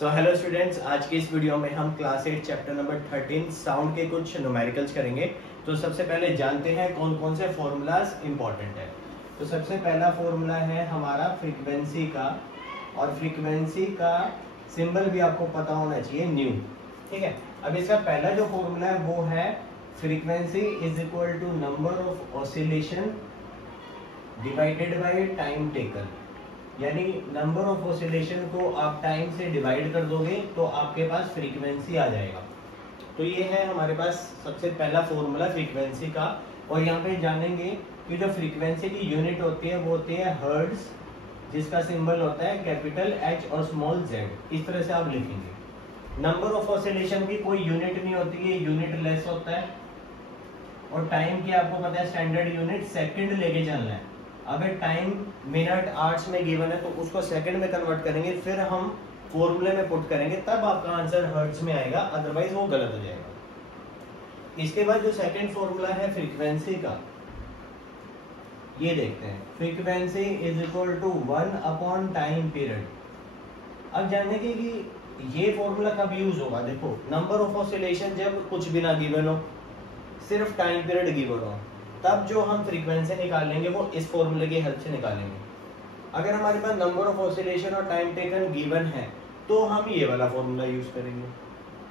So hello students, आज की इस वीडियो में हम क्लास 8 चैप्टर नंबर 13 साउंड के कुछ न्यूमेरिकल्स करेंगे। तो सबसे पहले जानते हैं कौन कौन से फॉर्मूलाज इंपॉर्टेंट है। तो सबसे पहला फॉर्मूला है हमारा फ्रीक्वेंसी का, और फ्रीक्वेंसी का सिंबल भी आपको पता होना चाहिए, न्यू। ठीक है, अब इसका पहला जो फॉर्मूला है वो है frequency is equal to number of oscillation divided by time taken. यानी नंबर ऑफ ऑसिलेशन को आप टाइम से डिवाइड कर दोगे तो आपके पास फ्रीक्वेंसी आ जाएगा। तो ये है हमारे पास सबसे पहला फॉर्मूला फ्रीक्वेंसी का। और यहाँ पे जानेंगे कि जो फ्रीक्वेंसी की यूनिट होती है वो होती है हर्ट्ज, जिसका सिंबल होता है कैपिटल H और स्मॉल z। इस तरह से आप लिखेंगे। नंबर ऑफ ऑसिलेशन की कोई यूनिट नहीं होती है, यूनिट लेस होता है। और टाइम की आपको पता है स्टैंडर्ड यूनिट सेकंड लेके चलना है। अगर टाइम मिनट आवर्स में गिवन है तो उसको सेकंड में कन्वर्ट करेंगे, फिर हम फॉर्मूले में पुट करेंगे, तब आपका आंसर हर्ट्ज में आएगा, अदरवाइज वो गलत हो जाएगा। इसके बाद जो सेकंड फॉर्मूला है फ्रीक्वेंसी का, ये देखते हैं। Frequency is equal to 1 upon time period. अब जानेंगे कि ये फॉर्मूला कब यूज होगा। देखो, नंबर ऑफ ऑसिलेशन जब कुछ भी ना गिवन हो, सिर्फ टाइम पीरियड गिवन हो, तब जो हम फ्रीक्वेंसी निकालेंगे वो इस फॉर्मूले की हेल्प से निकालेंगे। अगर हमारे पास नंबर ऑफ ऑसिलेशन और टाइम टेकन गिवन है तो हम ये वाला फॉर्मूला यूज करेंगे।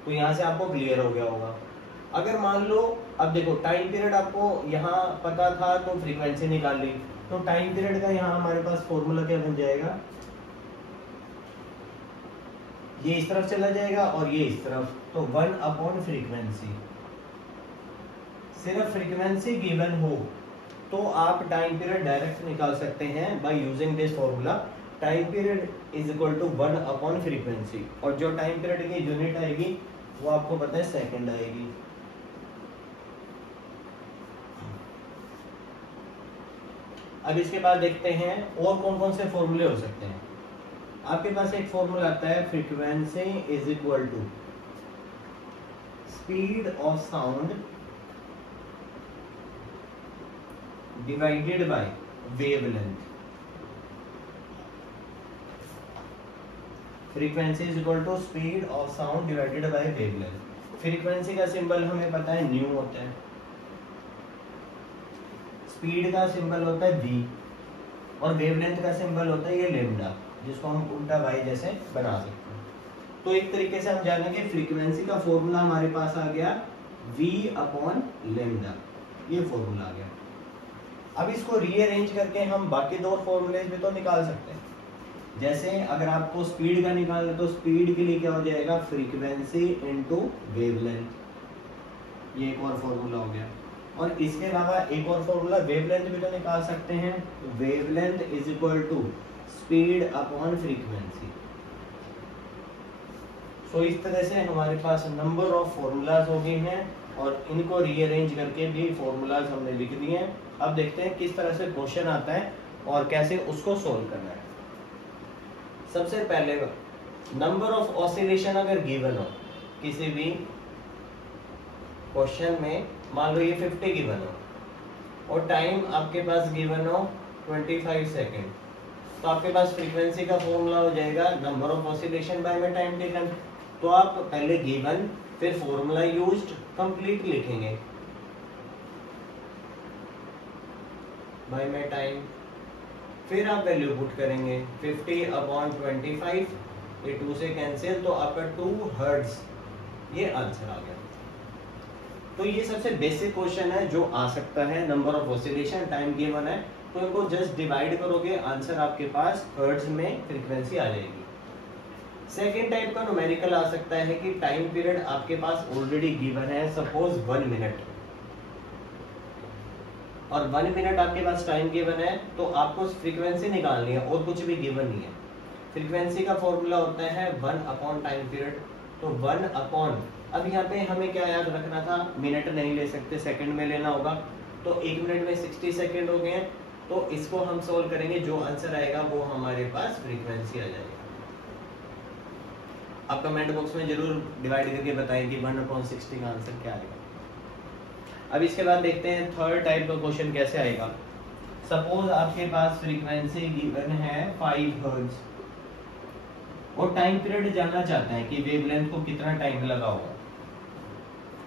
तो यहाँ से आपको क्लियर हो गया होगा। अगर मान लो, अब देखो, टाइम पीरियड आपको यहाँ पता था तो फ्रीक्वेंसी निकाल ली, तो टाइम पीरियड का यहाँ हमारे पास फॉर्मूला क्या बन जाएगा, ये इस तरफ चला जाएगा और ये इस तरफ, तो 1 अपॉन फ्रीक्वेंसी। सिर्फ फ्रीक्वेंसी गिवन हो तो आप टाइम पीरियड डायरेक्ट निकाल सकते हैं by using this formula. Time period is equal to 1 upon frequency, और जो टाइम पीरियड की यूनिट आएगी वो आपको पता है सेकंड आएगी। अब इसके बाद देखते हैं और कौन कौन से फॉर्मूले हो सकते हैं। आपके पास एक फॉर्मूला आता है frequency is equal to speed of sound divided by wavelength. Frequency is equal to speed of sound divided by wavelength. Frequency का सिंबल हमें पता है न्यू होता है, स्पीड का सिंबल होता है v, और वेवलेंथ का सिंबल होता है ये लैम्डा, जिसको हम उल्टा y जैसे बना सकते हैं। तो एक तरीके से हम जानेंगे फ्रीक्वेंसी का फॉर्मूला हमारे पास आ गया v अपॉन लैम्डा, ये फॉर्मूला आ गया। अब इसको रीअरेंज करके हम बाकी दो फॉर्मूले भी तो निकाल सकते हैं। जैसे अगर आपको स्पीड का निकालना है तो स्पीड के लिए क्या हो जाएगा, फ्रीक्वेंसी इनटू वेवलेंथ, ये एक और फॉर्मूला हो गया। और इसके अलावा एक और फॉर्मूला वेवलेंथ भी तो निकाल सकते हैं, wavelength is equal to speed upon frequency. So इस तरह से हमारे पास नंबर ऑफ फॉर्मूलाज हो गए हैं, और इनको रीअरेंज करके भी फॉर्मूलाज हमने लिख दिए हैं। अब देखते हैं किस तरह से क्वेश्चन आता है और कैसे उसको सोल्व करना है। सबसे पहले नंबर ऑफ ऑसिलेशन अगर गिवन हो किसी भी क्वेश्चन में, मान लो ये 50 गिवन हो और टाइम आपके पास गिवन हो 25 सेकेंड, तो आपके पास फ्रीक्वेंसी का फॉर्मूला हो जाएगा नंबर ऑफ ऑसिलेशन बाय में टाइम टेकन। तो आप पहले गिवन फिर फॉर्मूला यूज्ड कंप्लीट लिखेंगे बाय में टाइम, फिर आप वैल्यू पुट करेंगे 50 अपॉन 25, ये 2 से कैंसिल, तो आपका 2 हर्ट्ज, ये आंसर आ गया। तो ये सबसे बेसिक क्वेश्चन है जो आ सकता है। Number of oscillation, time given है, तो इनको जस्ट डिवाइड करोगे, आंसर आपके पास हर्ट्ज में फ्रीक्वेंसी आ जाएगी। सेकेंड टाइप का न्यूमेरिकल आ सकता है कि टाइम पीरियड आपके पास ऑलरेडी गिवन है, सपोज 1 मिनट, और 1 मिनट आपके पास टाइम गिवन है, तो आपको फ्रीक्वेंसी निकालनी है और कुछ भी गिवन नहीं है। फ्रीक्वेंसी का फॉर्मूला होता है 1 अपॉन टाइम पीरियड, तो 1 अपॉन, अब यहाँ पे हमें क्या याद रखना था, मिनट नहीं ले सकते, सेकंड में लेना होगा। तो 1 मिनट में 60 सेकंड हो गए हैं, तो इसको हम सोल्व करेंगे, जो आंसर आएगा वो हमारे पास फ्रीक्वेंसी आ जाएगा। आप कमेंट बॉक्स में जरूर डिवाइड करके बताएं कि 1/60 का आंसर क्या आएगा। अब इसके बाद देखते हैं थर्ड टाइप का क्वेश्चन कैसे आएगा। सपोज आपके पास फ्रीक्वेंसी गिवन है 5 हर्ट्ज और टाइम पीरियड जानना चाहते हैं कि वेवलेंथ को कितना टाइम लगा होगा,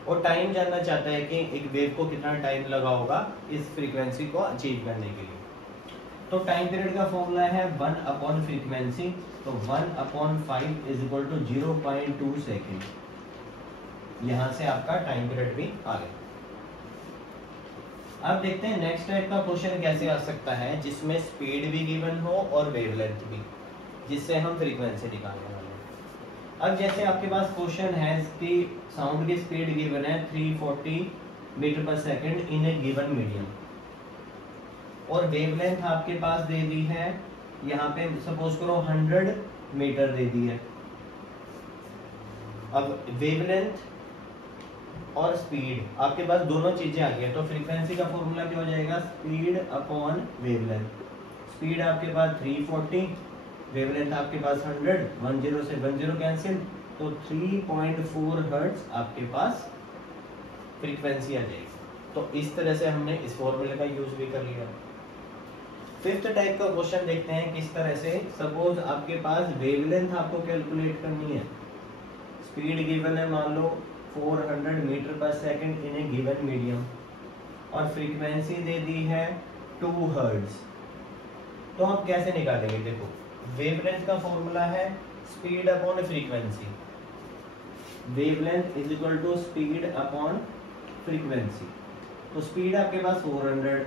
और टाइम जानना चाहता है कि एक वेव को कितना टाइम लगा होगा इस फ्रीक्वेंसी को अचीव करने के लिए। तो टाइम पीरियड का फॉर्मूला है 1 अपॉन फ्रीक्वेंसी, तो 1 upon 5 is equal to 0.2 second. यहां से आपका टाइम पीरियड भी आ गया। अब देखते हैं नेक्स्ट टाइप का क्वेश्चन कैसे आ सकता है जिसमें स्पीड भी गिवन हो और वेवलेंथ भी, जिससे हम फ्रीक्वेंसी निकालने वाले हैं। अब जैसे आपके पास क्वेश्चन है कि साउंड की स्पीड गिवन है 340 मीटर पर second in A given medium, और वेवलेंथ आपके पास दे दी है, यहाँ पे सपोज करो 100 मीटर दे दी है। अब वेवलेंथ और स्पीड आपके पास दोनों चीजें आ गई है, तो फ्रीक्वेंसी का फॉर्मूला क्या हो जाएगा, स्पीड अपॉन वेवलेंथ। स्पीड आपके पास 340, वेवलेंथ आपके पास 100, 10 से 10 कैंसिल, तो 3.4 हर्ट्ज आपके पास फ्रीक्वेंसी आ जाएगी। तो इस तरह से हमने इस फॉर्मूले का यूज भी कर लिया। फिफ्थ टाइप का क्वेश्चन देखते हैं किस तरह से। सपोज आपके पास वेवलेंथ आपको कैलकुलेट करनी है, स्पीड गिवन है मान लो 400 मीटर पर second in A given medium, और फ्रीक्वेंसी दे दी है 2 हर्ट्ज। तो हम कैसे निकालेंगे, देखो वेवलेंथ का फॉर्मूला है speed upon frequency, wavelength is equal to speed upon frequency. तो स्पीड आपके पास 400,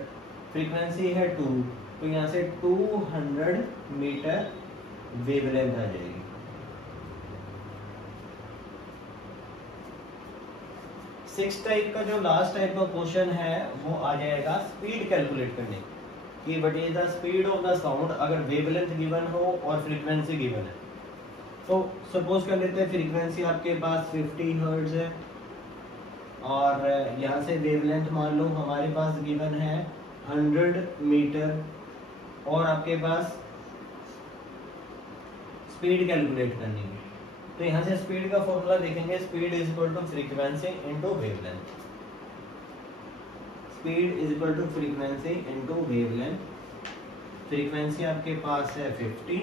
फ्रीक्वेंसी है 2, तो यहां से 200 मीटर वेवलेंथ आ जाएगी। सिक्स टाइप का जो लास्ट टाइप का क्वेश्चन है वो आ जाएगा स्पीड कैलकुलेट करने कि what is the speed of the sound अगर वेवलेंथ गिवन हो और फ्रीक्वेंसी गिवन है। तो सपोज कर लेते हैं फ्रीक्वेंसी आपके पास 50 हर्ट्ज है, और यहाँ से वेवलेंथ मान लो हमारे पास गिवन है 100 मीटर, और आपके पास स्पीड कैलकुलेट करनी है। तो यहाँ से स्पीड का फॉर्मूला देखेंगे, speed is equal to frequency into wavelength. Speed is equal to frequency into wavelength. Frequency आपके पास है 50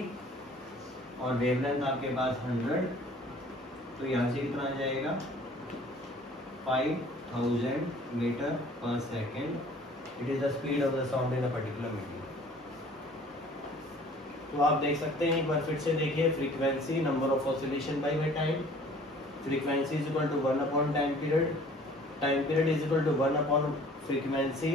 और वेवलेंथ आपके पास 100, तो यहाँ से कितना आ जाएगा 5000 मीटर पर second. It is the speed of the sound in a particular medium. तो आप देख सकते हैं, एक बार फिर से देखिए, frequency number of oscillation by time, frequency is equal to 1 upon time period, time period is equal to 1 upon frequency.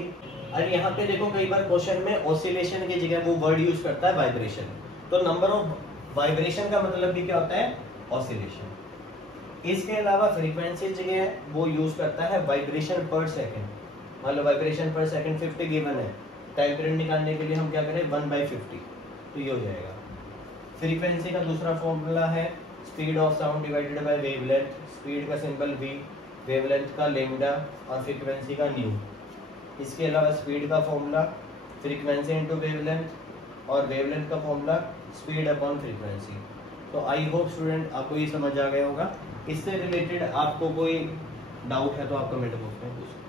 और यहाँ पे देखो कई बार क्वेश्चन में ऑसिलेशन की जगह वो वर्ड यूज करता है वाइब्रेशन, तो नंबर ऑफ वाइब्रेशन का मतलब भी क्या होता है, ऑसिलेशन। इसके अलावा फ्रीक्वेंसी जगह वो यूज करता है वाइब्रेशन पर सेकंड। मान लो वाइब्रेशन पर सेकंड 50 गिवन है, टाइम पीरियड निकालने के लिए हम क्या करें 1/50, तो ये हो जाएगा। फ्रीक्वेंसी का दूसरा फॉर्मूला है speed of sound divided by wavelength. Speed का सिंबल v, वेवलेंथ का लैम्डा और फ्रीक्वेंसी का न्यू। इसके अलावा स्पीड का फॉर्मूला फ्रीक्वेंसी इनटू वेवलेंथ, और वेवलेंथ का फॉर्मूला स्पीड अपॉन फ्रीक्वेंसी। तो आई होप स्टूडेंट आपको ये समझ आ गया होगा। इससे रिलेटेड आपको कोई डाउट है तो आप कमेंट बॉक्स में पूछ सकते हैं।